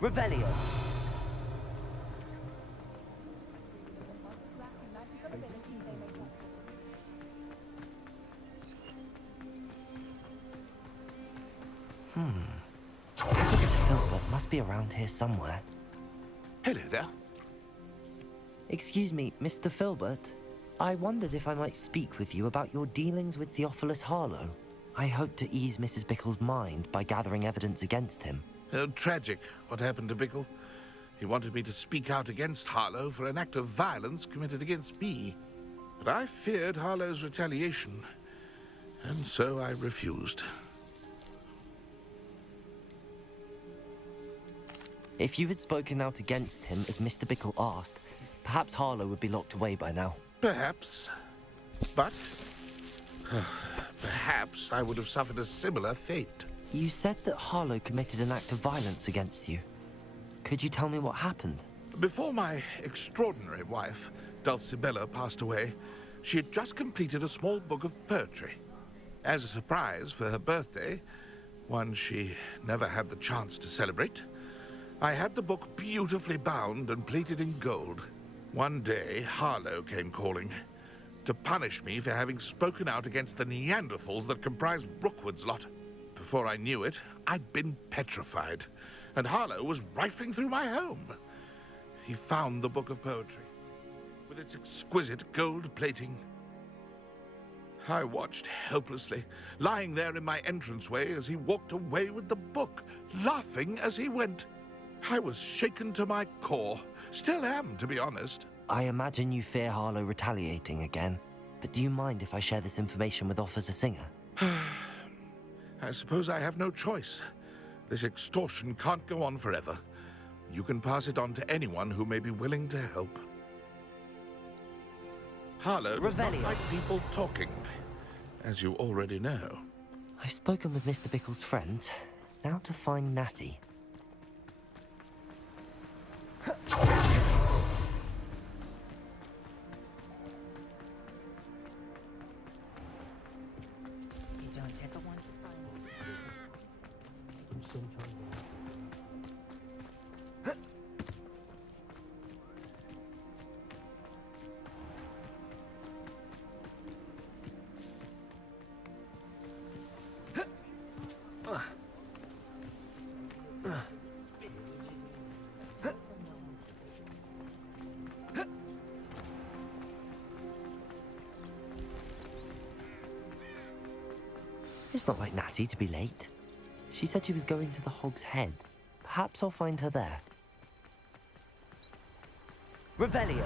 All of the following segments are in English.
Revelio. This Filbert must be around here somewhere. Hello there. Excuse me, Mr. Filbert. I wondered if I might speak with you about your dealings with Theophilus Harlow. I hope to ease Mrs. Bickle's mind by gathering evidence against him. Tragic, what happened to Bickle. He wanted me to speak out against Harlow for an act of violence committed against me. But I feared Harlow's retaliation, and so I refused. If you had spoken out against him as Mr. Bickle asked, perhaps Harlow would be locked away by now. Perhaps. But perhaps I would have suffered a similar fate. You said that Harlow committed an act of violence against you. Could you tell me what happened? Before my extraordinary wife, Dulcibella, passed away, she had just completed a small book of poetry. As a surprise for her birthday, one she never had the chance to celebrate, I had the book beautifully bound and plated in gold. One day, Harlow came calling to punish me for having spoken out against the Neanderthals that comprised Rookwood's lot. Before I knew it, I'd been petrified, and Harlow was rifling through my home. He found the book of poetry, with its exquisite gold plating. I watched helplessly, lying there in my entranceway as he walked away with the book, laughing as he went. I was shaken to my core. Still am, to be honest. I imagine you fear Harlow retaliating again, but do you mind if I share this information with Officer Singer? I suppose I have no choice. This extortion can't go on forever. You can pass it on to anyone who may be willing to help. Harlow does not like people talking, as you already know. I've spoken with Mr. Bickle's friends. Now to find Natty. It's not like Natty to be late. She said she was going to the Hog's Head. Perhaps I'll find her there. Revelio.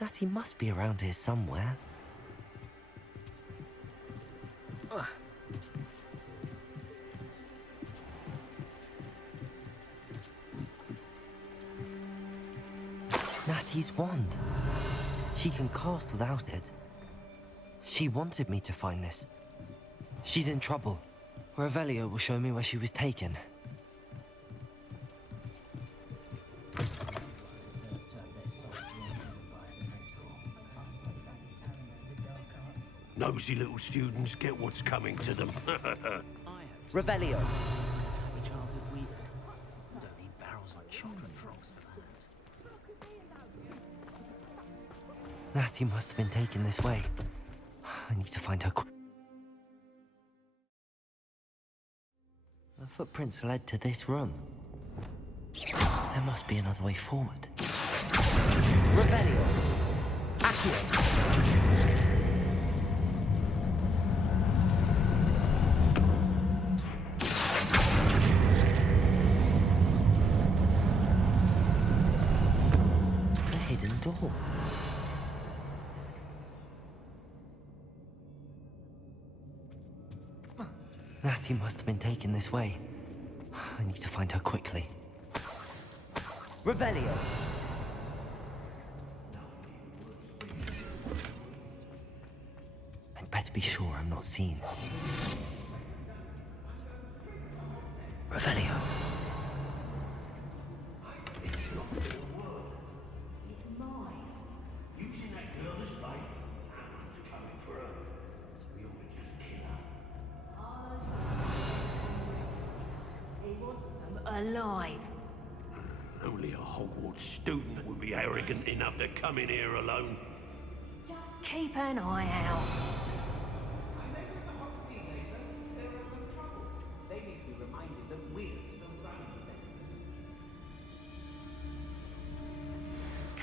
Natty must be around here somewhere. Natty's wand. She can cast without it. She wanted me to find this. She's in trouble. Revelio will show me where she was taken. Nosy little students get what's coming to them. Revelio. Natty must have been taken this way. I need to find her quick. The footprints led to this room. There must be another way forward. Revelio. Accio. A hidden door. Natty must have been taken this way. I need to find her quickly. Revelio. better be sure I'm not seen. Revelio. Using that girl as bait. No one's coming for her. We ought to just kill her. He wants them alive. Only a Hogwarts student would be arrogant enough to come in here alone. Just keep an eye out.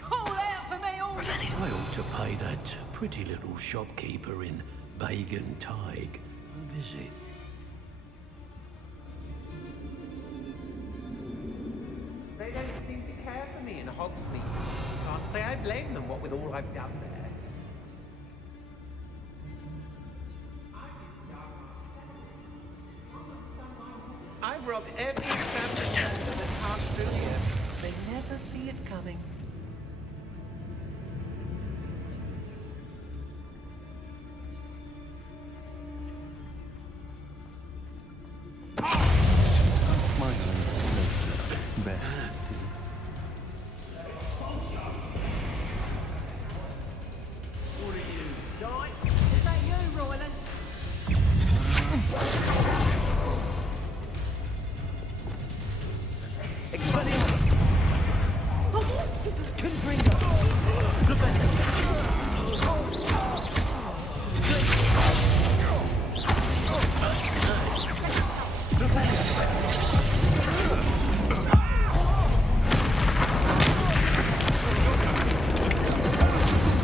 Call out for me, all I ought to pay that pretty little shopkeeper in Bagan Tig a visit. They don't seem to care for me in Hogsmeade. Can't say I blame them, what with all I've done there. I've robbed every establishment that passed through here. They never see it coming. Mine's closer. Best. Is that you, Royland? Expelliarmus! Confringo!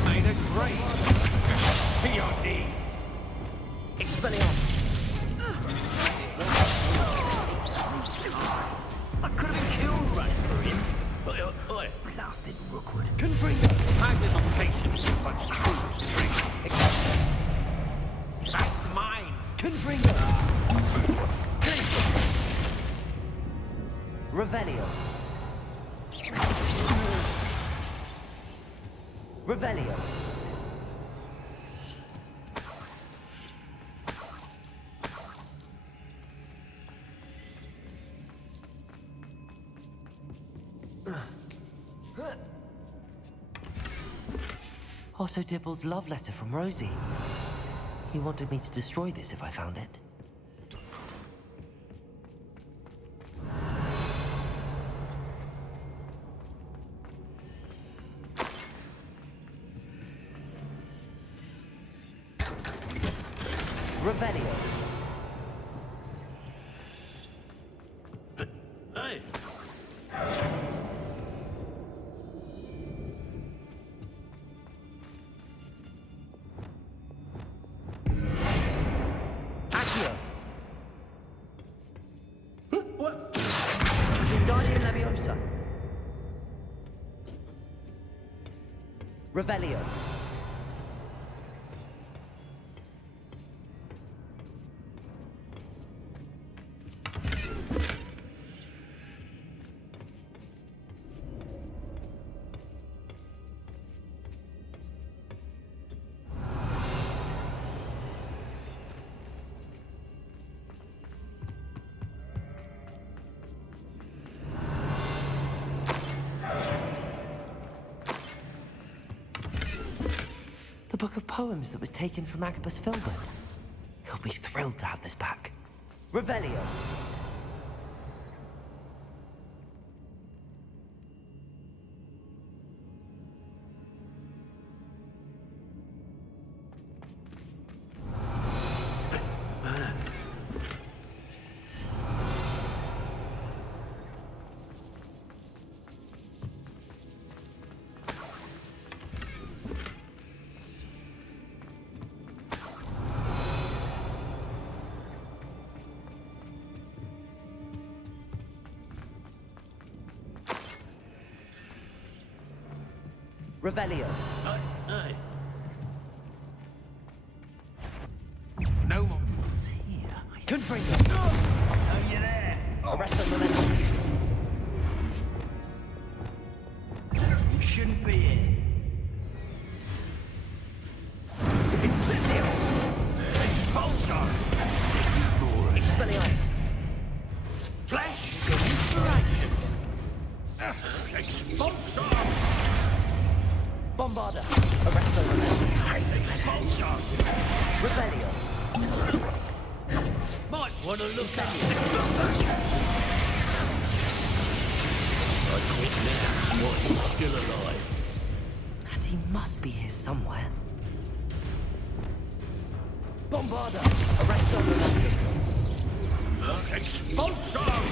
Made a great. To your knees. Expelliarmus! I could have been killed running for him. But I blasted Rookwood. Confringo! I've little patience with such crude tricks. That's mine. Confringo! Revelio! Revelio! Otto Dibble's love letter from Rosie. He wanted me to destroy this if I found it. Revelio. Hey! Accio. What? Wingardium Leviosa. Revelio. The book of poems that was taken from Agabus Filbert. He'll be thrilled to have this back. Revelio. Revelio. Hey! No more. What's here? Confringo. Oh, you there? Arrest them, Revelio. You shouldn't be here. Incendio. Expulsor! Bombarda! Arresto momentum! Expulsor! Rebellion! Might want to look at it. I quit now. What, he's still alive? Natty must be here somewhere. Bombarda! Arresto momentum! Expulsor!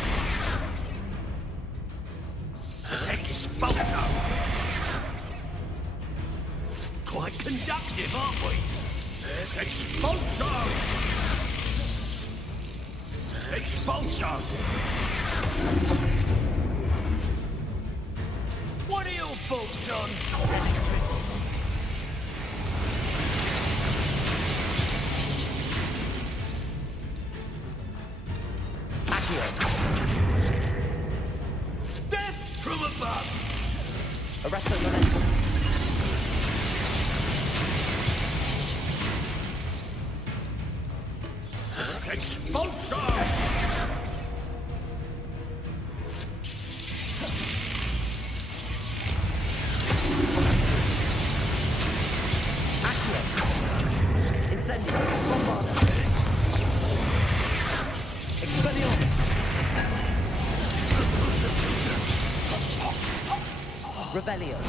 Expulsor! Quite conductive, aren't we? Expulsor! Expulsor! What are your thoughts on? Death from above! Arresto momentum! Expulsor! Incendio! Bombarda! Expelliarmus! Rebellion!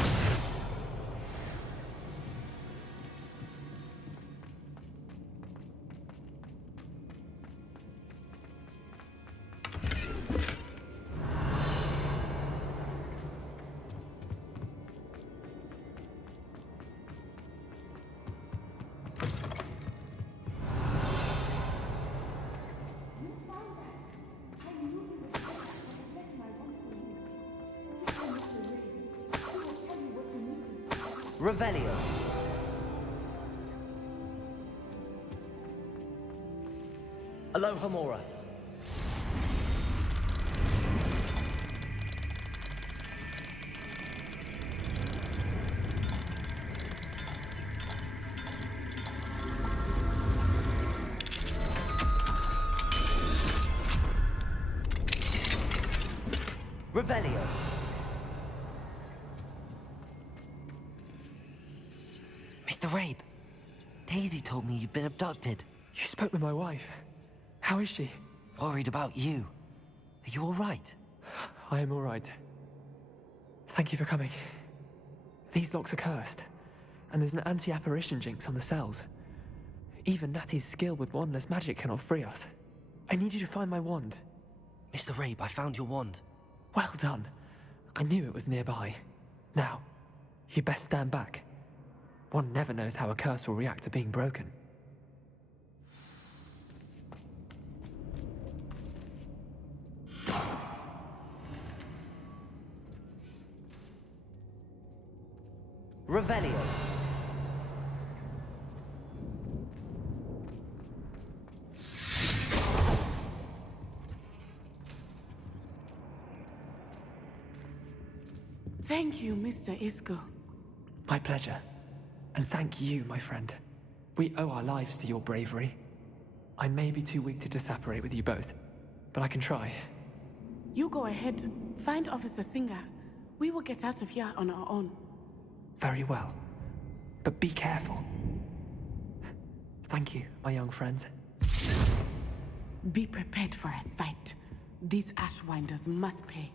Revelio. Aloha Mora. Revelio. Mr. Rabe, Daisy told me you'd been abducted. You spoke with my wife. How is she? Worried about you. Are you all right? I am all right. Thank you for coming. These locks are cursed, and there's an anti-apparition jinx on the cells. Even Natty's skill with wandless magic cannot free us. I need you to find my wand. Mr. Rabe, I found your wand. Well done. I knew it was nearby. Now, you best stand back. One never knows how a curse will react to being broken. Revelio. Thank you, Mr. Isco. My pleasure. And thank you, my friend. We owe our lives to your bravery. I may be too weak to disapparate with you both, but I can try. You go ahead. Find Officer Singer. We will get out of here on our own. Very well. But be careful. Thank you, my young friends. Be prepared for a fight. These Ashwinders must pay.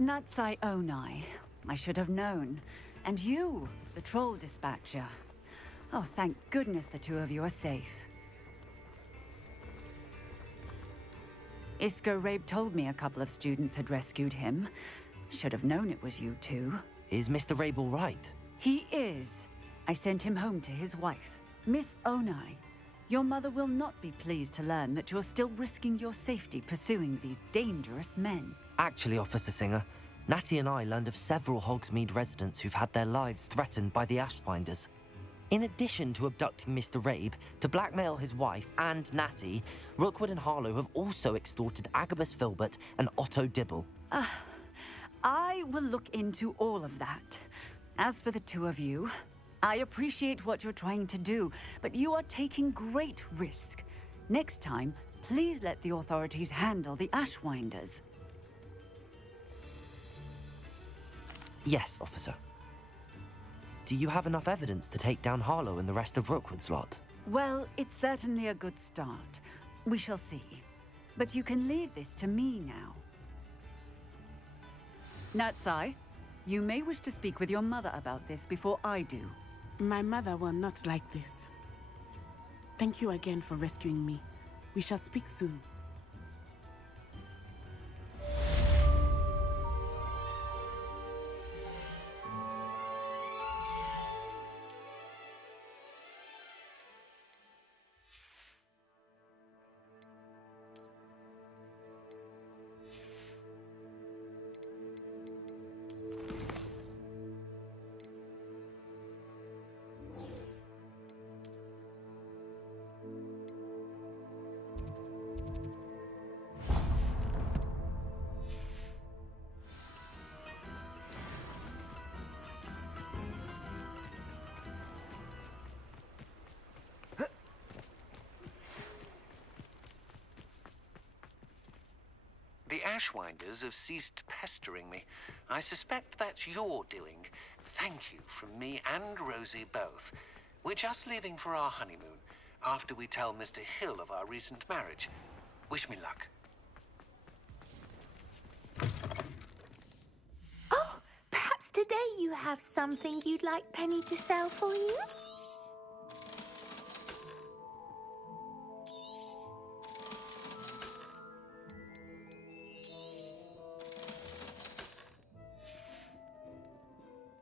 Natsai Onai. I should have known. And you, the troll dispatcher. Oh, thank goodness the two of you are safe. Isco Rabe told me a couple of students had rescued him. Should have known it was you two. Is Mr. Rabe all right? He is. I sent him home to his wife. Miss Onai, your mother will not be pleased to learn that you're still risking your safety pursuing these dangerous men. Actually, Officer Singer, Natty and I learned of several Hogsmeade residents who've had their lives threatened by the Ashwinders. In addition to abducting Mr. Rabe to blackmail his wife and Natty, Rookwood and Harlow have also extorted Agabus Filbert and Otto Dibble. I will look into all of that. As for the two of you, I appreciate what you're trying to do, but you are taking great risk. Next time, please let the authorities handle the Ashwinders. Yes, officer. Do you have enough evidence to take down Harlow and the rest of Rookwood's lot? Well, it's certainly a good start. We shall see. But you can leave this to me now. Natsai, you may wish to speak with your mother about this before I do. My mother will not like this. Thank you again for rescuing me. We shall speak soon. The Ashwinders have ceased pestering me. I suspect that's your doing. Thank you from me and Rosie both. We're just leaving for our honeymoon, after we tell Mr. Hill of our recent marriage. Wish me luck. Oh, perhaps today you have something you'd like Penny to sell for you?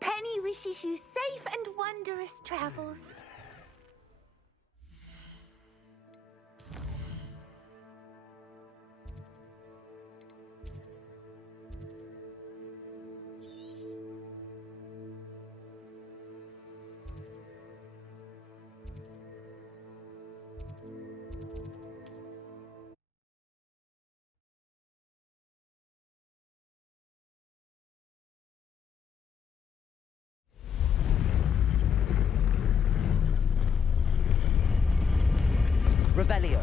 Penny wishes you safe and wondrous travels. Revelio.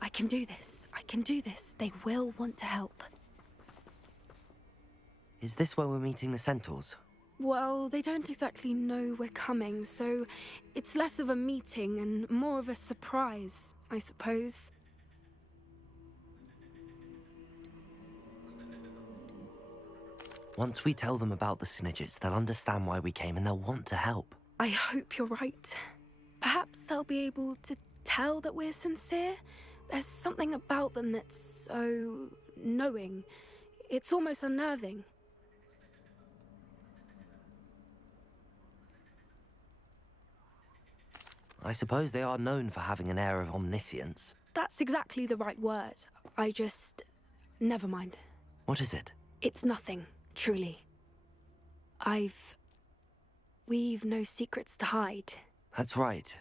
I can do this. I can do this. They will want to help. Is this where we're meeting the Centaurs? Well, they don't exactly know we're coming, so it's less of a meeting and more of a surprise, I suppose. Once we tell them about the Snidgets, they'll understand why we came and they'll want to help. I hope you're right. Perhaps they'll be able to tell that we're sincere. There's something about them that's so knowing. It's almost unnerving. I suppose they are known for having an air of omniscience. That's exactly the right word. Never mind. What is it? It's nothing, truly. We've no secrets to hide. That's right.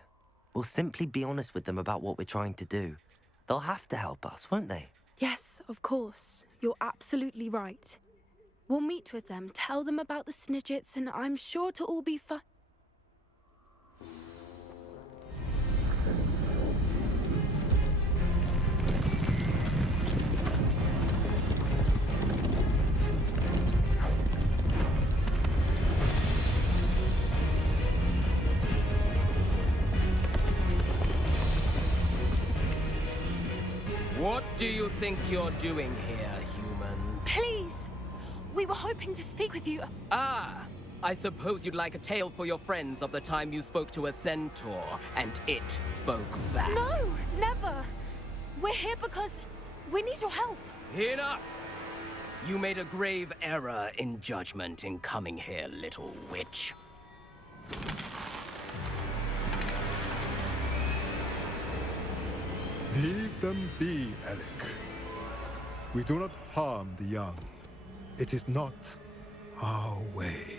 We'll simply be honest with them about what we're trying to do. They'll have to help us, won't they? Yes, of course. You're absolutely right. We'll meet with them, tell them about the Snidgets, and I'm sure to all be fine. What do you think you're doing here, humans? Please! We were hoping to speak with you. Ah! I suppose you'd like a tale for your friends of the time you spoke to a centaur, and it spoke back. No, never. We're here because we need your help. Enough! You made a grave error in judgment in coming here, little witch. Leave them be, Alec. We do not harm the young. It is not our way.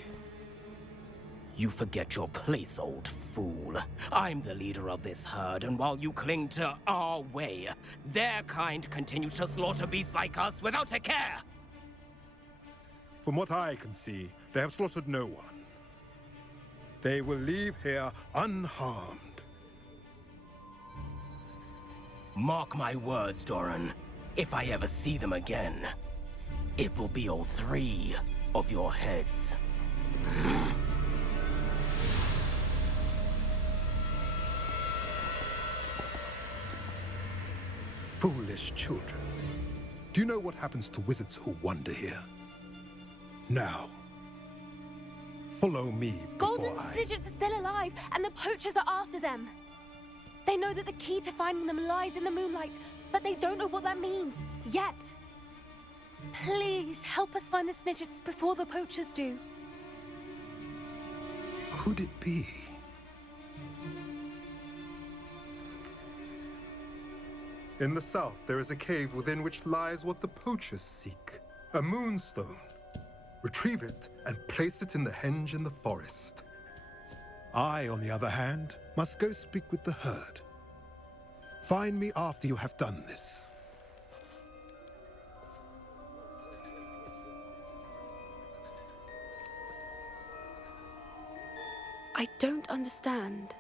You forget your place, old fool. I'm the leader of this herd, and while you cling to our way, their kind continue to slaughter beasts like us without a care! From what I can see, they have slaughtered no one. They will leave here unharmed. Mark my words, Doran. If I ever see them again, it will be all 3 of your heads. Foolish children. Do you know what happens to wizards who wander here? Now, follow me before Golden I... Snidgets are still alive, and the poachers are after them. They know that the key to finding them lies in the moonlight, but they don't know what that means, yet. Please, help us find the Snidgets before the poachers do. Could it be? In the south, there is a cave within which lies what the poachers seek. A moonstone. Retrieve it and place it in the henge in the forest. I, on the other hand, must go speak with the herd. Find me after you have done this. I don't understand.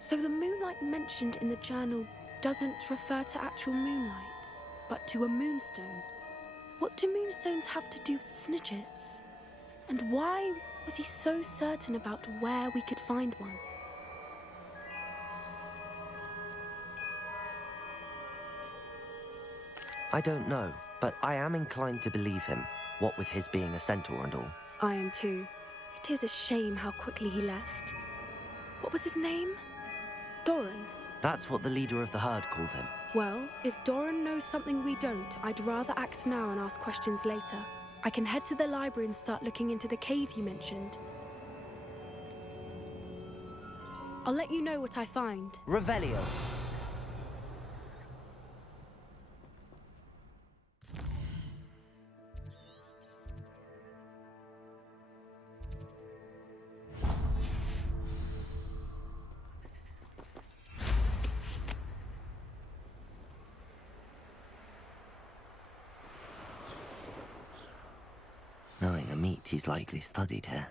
So the moonlight mentioned in the journal doesn't refer to actual moonlight, but to a moonstone. What do moonstones have to do with Snidgets? And why was he so certain about where we could find one? I don't know, but I am inclined to believe him, what with his being a centaur and all. I am too. It is a shame how quickly he left. What was his name? Doran. That's what the leader of the herd called him. Well, if Doran knows something we don't, I'd rather act now and ask questions later. I can head to the library and start looking into the cave you mentioned. I'll let you know what I find. Revelio. Knowing a meat, he's likely studied here.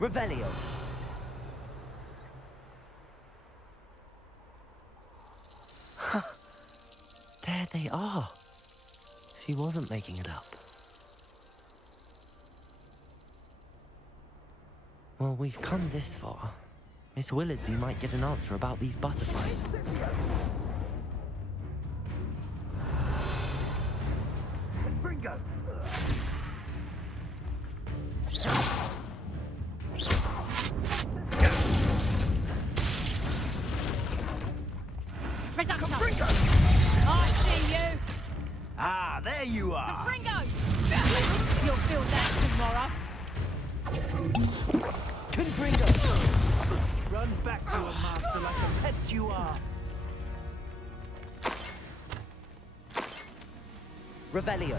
Revelio. There they are. She wasn't making it up. Well, we've come this far. Miss Willardsey might get an answer about these butterflies. Ringo! Ringo! I see you! Ah, there you are! Ringo! You'll feel that tomorrow. Confringo! Run back to her, master, like the pets you are. Revelio.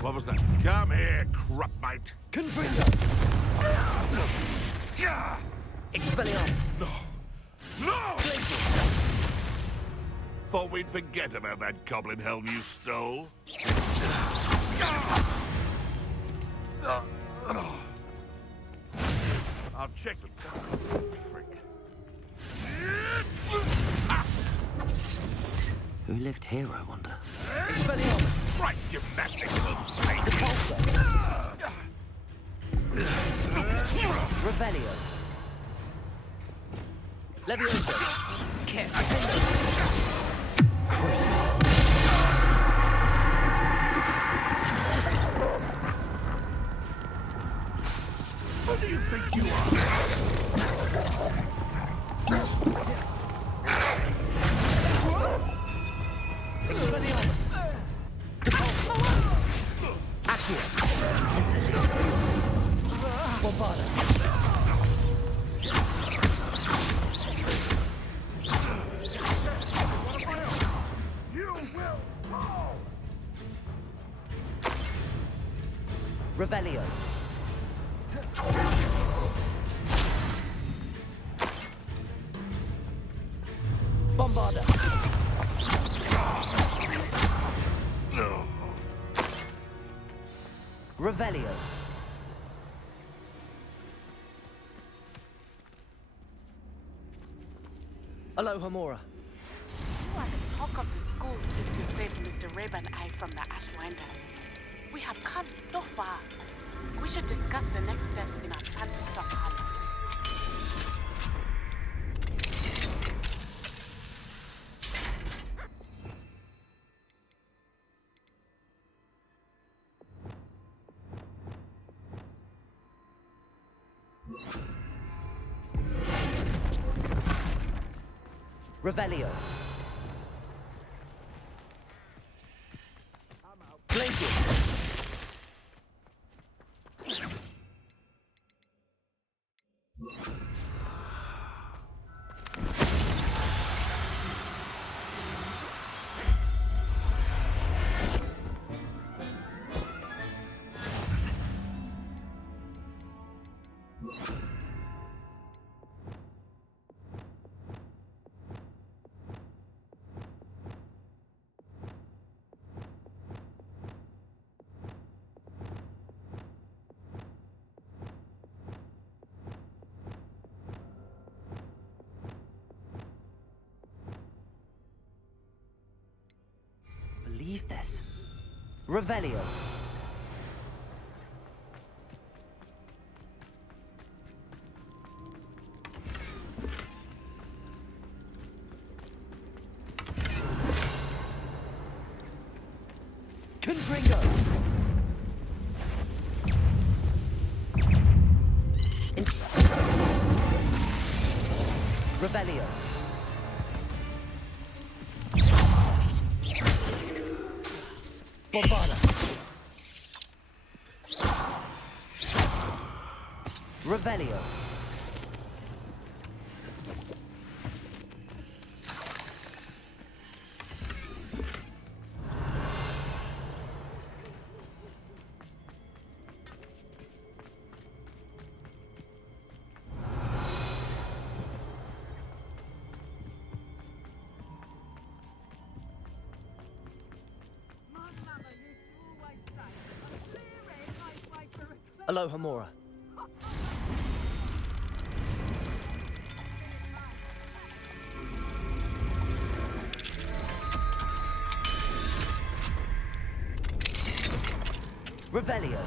What was that? Come here, crupmite. Confringo. Expelliarmus. No! No! Thought we'd forget about that goblin helm you stole. I'll check it. Who lived here, I wonder? Expelliarmus! Right gymnastics, mate! Depulso. Revelio. Levioso. Crucible. What do you think you Expelliarmus. Depulso. Accio. Incendio. Bombarda. You will fall! Revelio. Bombarda. No. Revelio. Aloha Mora. You are the talk of the school since you saved Mr. Rib and I from the Ashwinders. We have come so far. We should discuss the next steps in our plan to stop Harlem. Revelio. Glacius. Believe this. Revelio. Confringo. Revelio. Bombarda. Revelio. Aloha Mora. Revelio.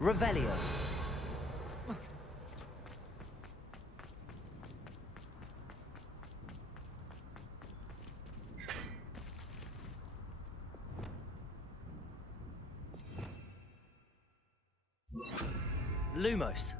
Revelio. Lumos.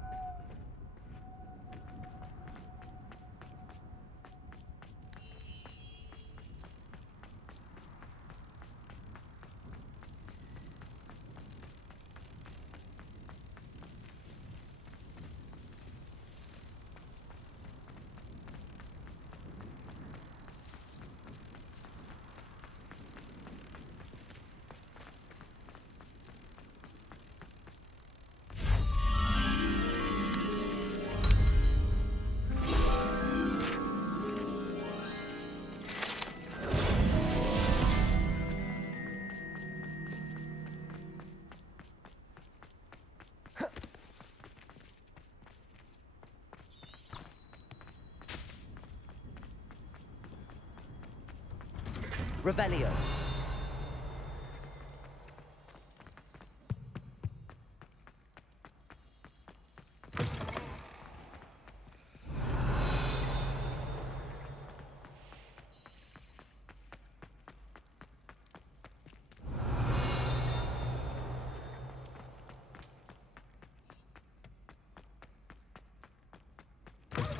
Revelio.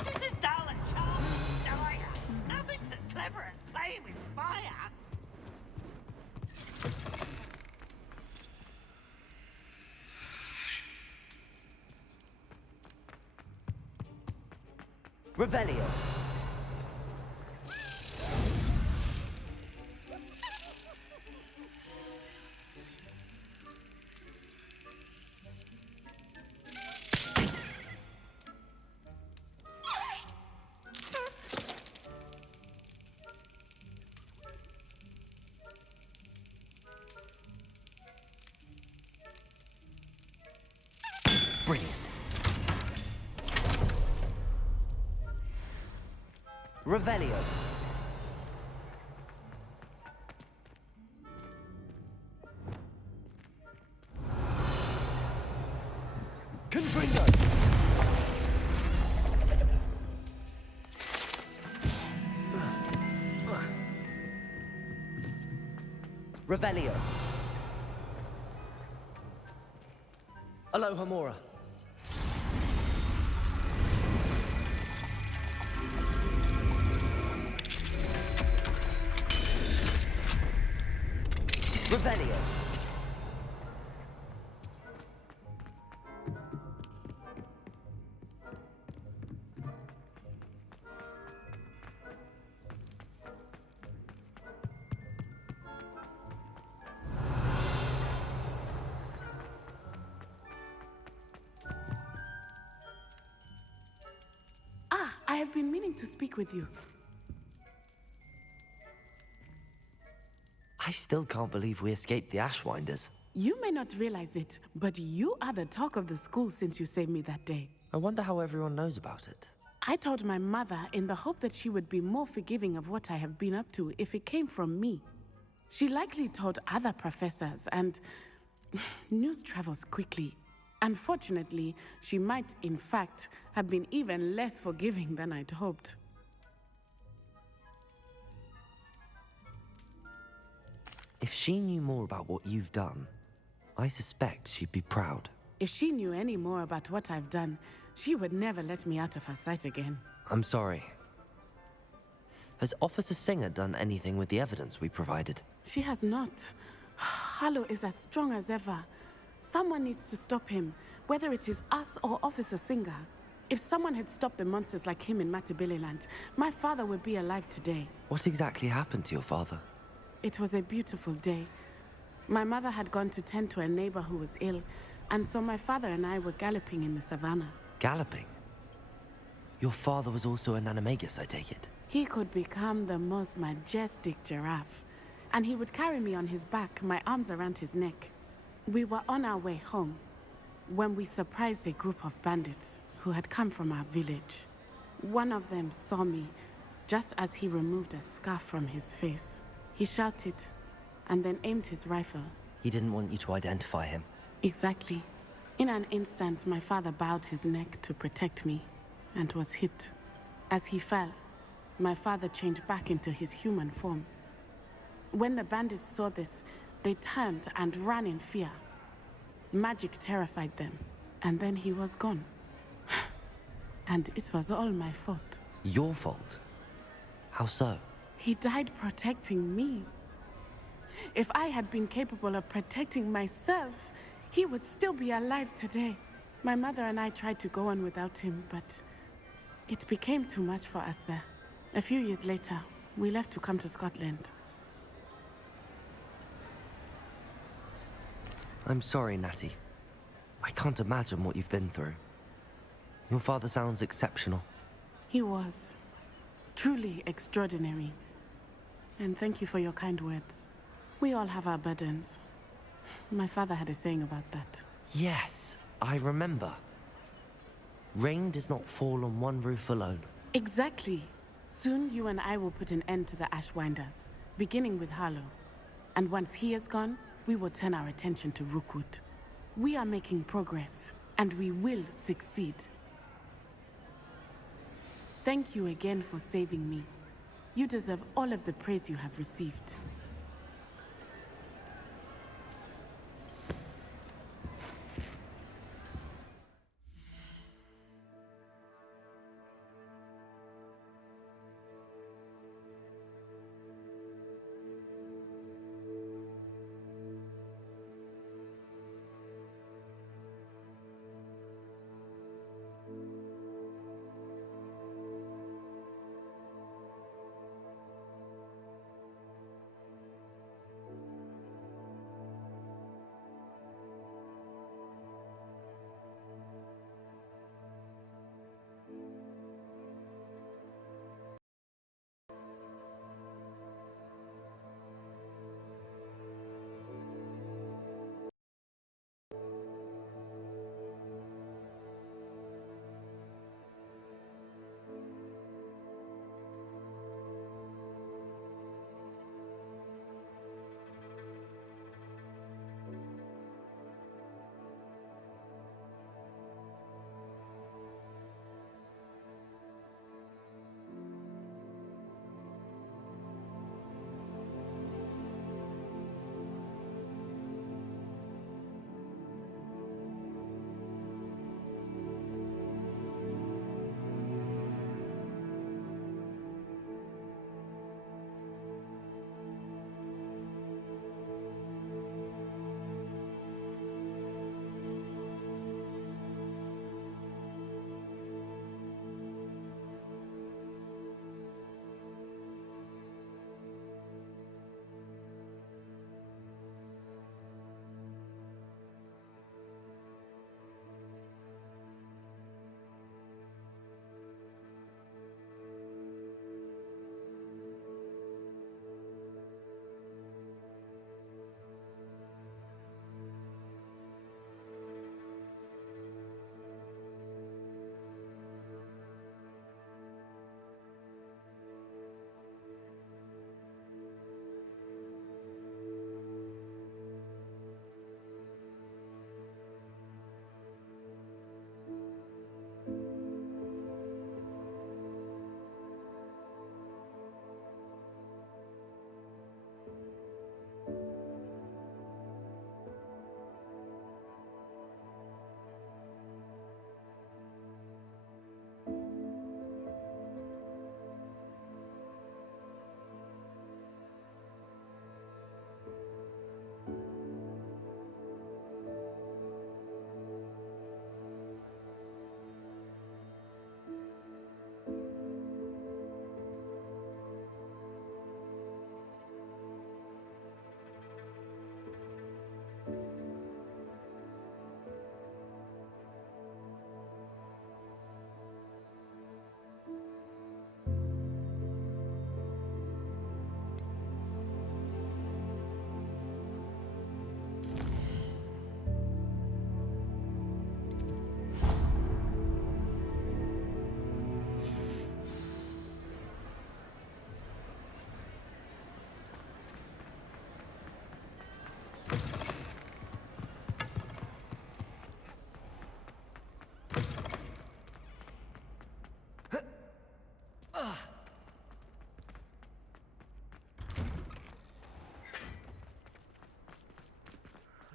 This is dull and charming, Dahlia. Nothing's as clever as playing with fire. Revelio. Brilliant. Revelio. Confringo. Revelio. Aloha Mora. Revelio. Ah, I have been meaning to speak with you. I still can't believe we escaped the Ashwinders. You may not realize it, but you are the talk of the school since you saved me that day. I wonder how everyone knows about it. I told my mother in the hope that she would be more forgiving of what I have been up to if it came from me. She likely told other professors, and news travels quickly. Unfortunately, she might, in fact, have been even less forgiving than I'd hoped. If she knew more about what you've done, I suspect she'd be proud. If she knew any more about what I've done, she would never let me out of her sight again. I'm sorry. Has Officer Singer done anything with the evidence we provided? She has not. Harlow is as strong as ever. Someone needs to stop him, whether it is us or Officer Singer. If someone had stopped the monsters like him in Matabeleland, my father would be alive today. What exactly happened to your father? It was a beautiful day. My mother had gone to tend to a neighbor who was ill, and so my father and I were galloping in the savannah. Galloping? Your father was also an animagus, I take it? He could become the most majestic giraffe, and he would carry me on his back, my arms around his neck. We were on our way home when we surprised a group of bandits who had come from our village. One of them saw me just as he removed a scarf from his face. He shouted and then aimed his rifle. He didn't want you to identify him. Exactly. In an instant, my father bowed his neck to protect me and was hit. As he fell, my father changed back into his human form. When the bandits saw this, they turned and ran in fear. Magic terrified them, and then he was gone. And it was all my fault. Your fault? How so? He died protecting me. If I had been capable of protecting myself, he would still be alive today. My mother and I tried to go on without him, but it became too much for us there. A few years later, we left to come to Scotland. I'm sorry, Natty. I can't imagine what you've been through. Your father sounds exceptional. He was truly extraordinary. And thank you for your kind words. We all have our burdens. My father had a saying about that. Yes, I remember. Rain does not fall on one roof alone. Exactly. Soon you and I will put an end to the Ashwinders, beginning with Harlow. And once he is gone, we will turn our attention to Rookwood. We are making progress, and we will succeed. Thank you again for saving me. You deserve all of the praise you have received.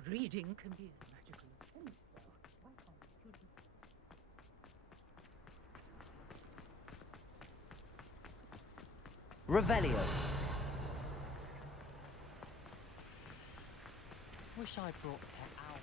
Reading can be as magical as penny, though. Why can't children... Revelio. Wish I brought pet owl.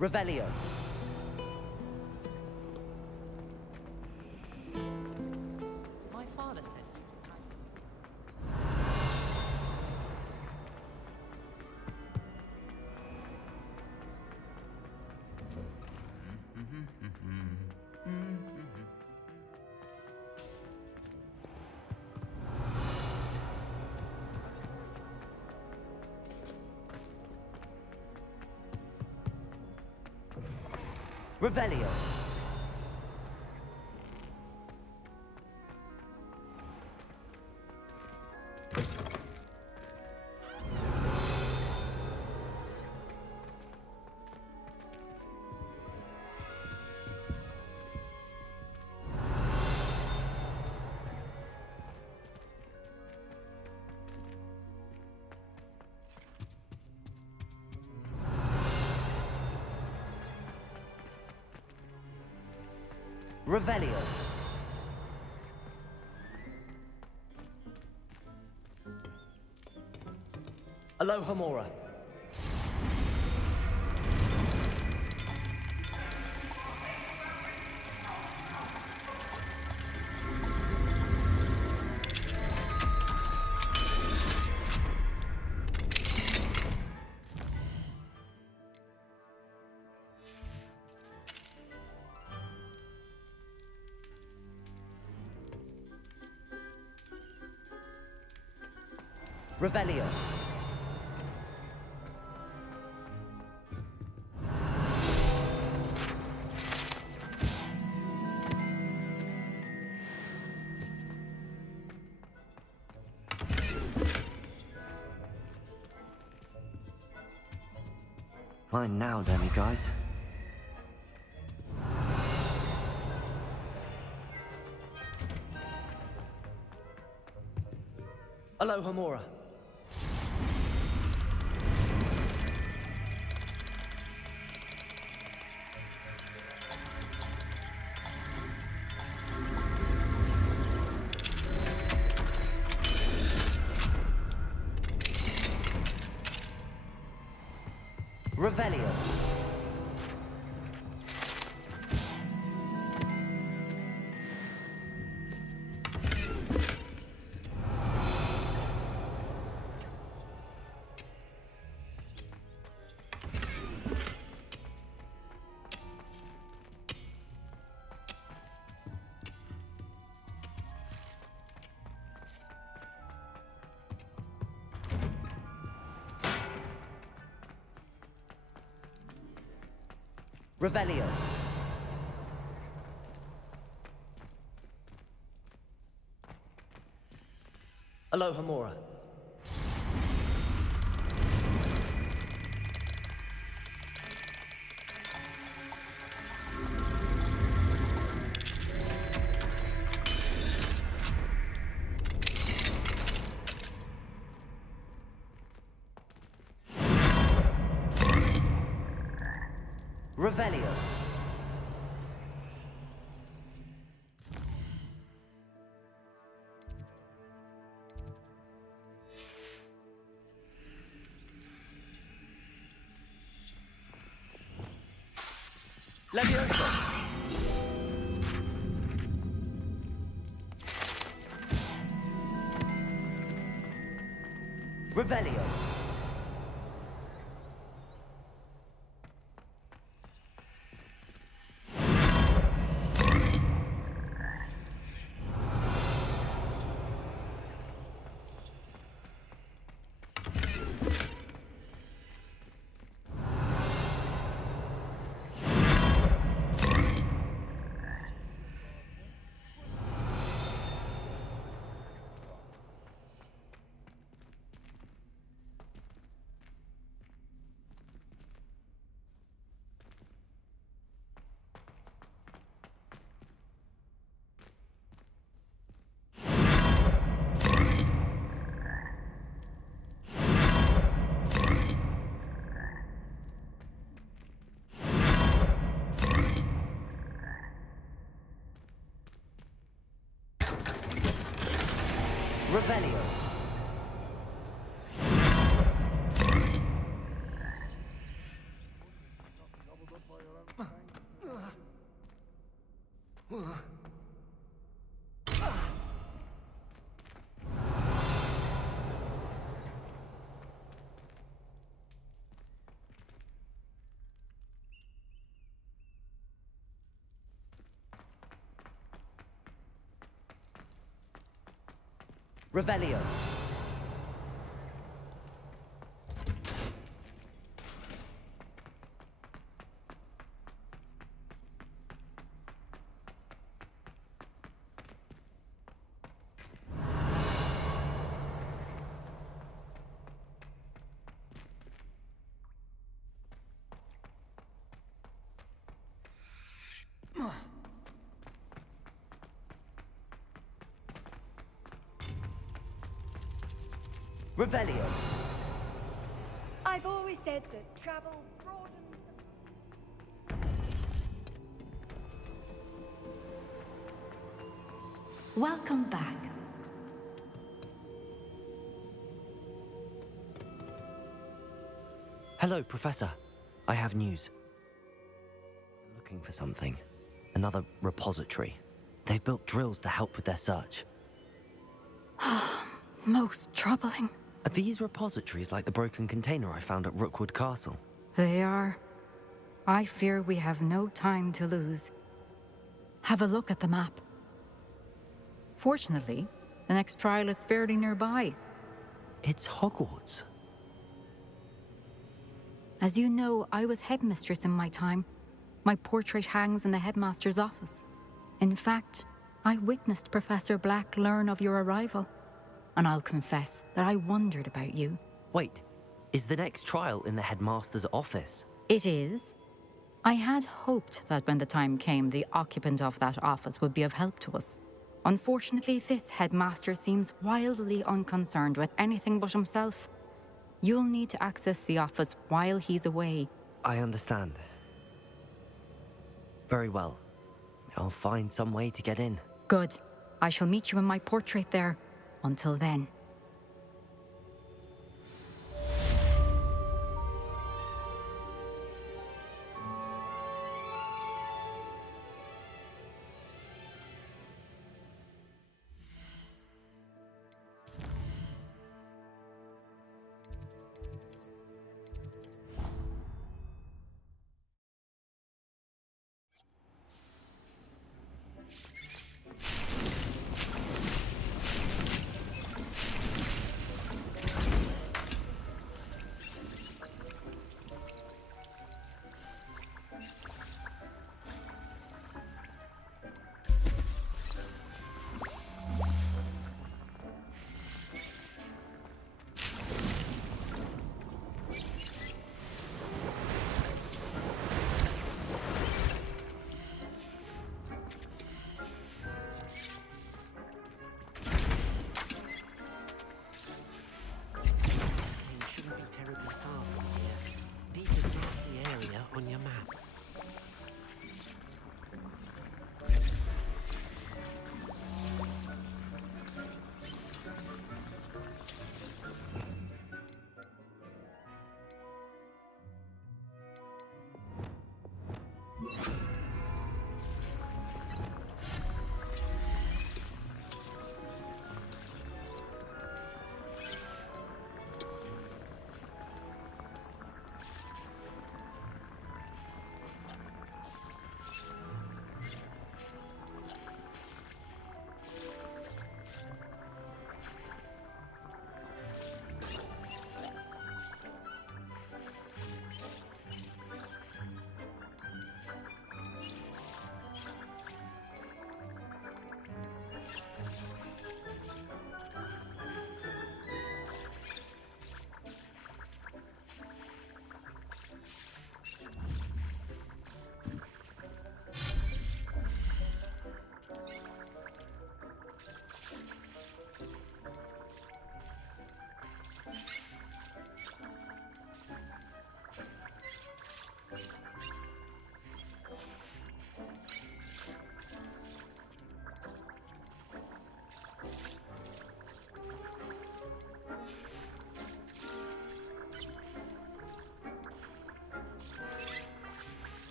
Revelio. My father said you to kind Revelio. Revelio. Alohomora. Revelio. Mine now, demiguise. Alohomora. Revelio. Revelio. Alohomora. Revelio. Leviosa. Revelio. Revelio. Revelio. Revelio. I've always said that travel broadens. Welcome back. Hello, Professor. I have news. Looking for something. Another repository. They've built drills to help with their search. Most troubling. Are these repositories like the broken container I found at Rookwood Castle? They are. I fear we have no time to lose. Have a look at the map. Fortunately, the next trial is fairly nearby. It's Hogwarts. As you know, I was headmistress in my time. My portrait hangs in the headmaster's office. In fact, I witnessed Professor Black learn of your arrival. And I'll confess that I wondered about you. Wait, is the next trial in the headmaster's office? It is. I had hoped that when the time came, the occupant of that office would be of help to us. Unfortunately, this headmaster seems wildly unconcerned with anything but himself. You'll need to access the office while he's away. I understand. Very well. I'll find some way to get in. Good. I shall meet you in my portrait there. Until then.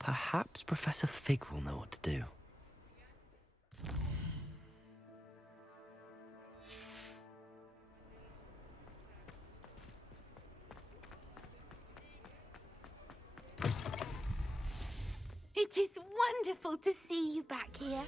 Perhaps Professor Fig will know what to do. It is wonderful to see you back here.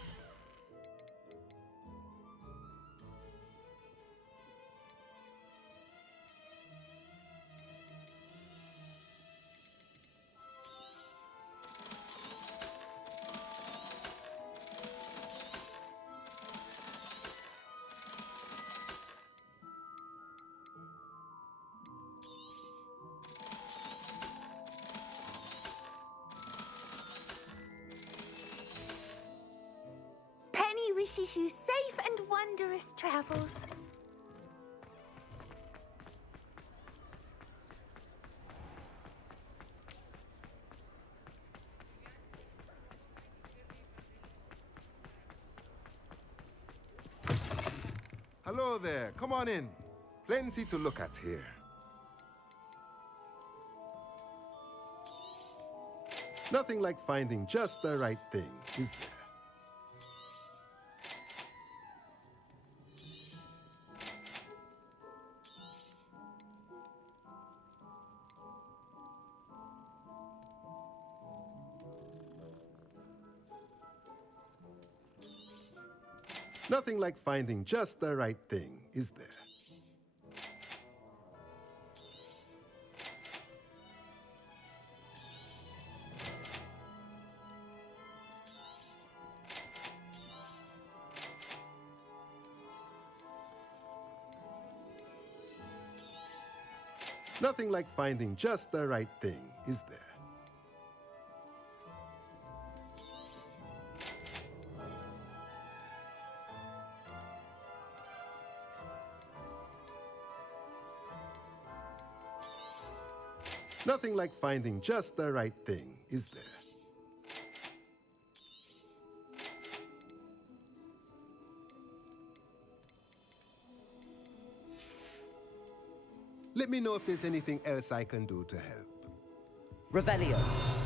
Penny wishes you safe and wondrous travels. Hello there, come on in. Plenty to look at here. Nothing like finding just the right thing, is there? Nothing like finding just the right thing, is there? Nothing like finding just the right thing, is there? Nothing like finding just the right thing, is there? Let me know if there's anything else I can do to help. Revelio.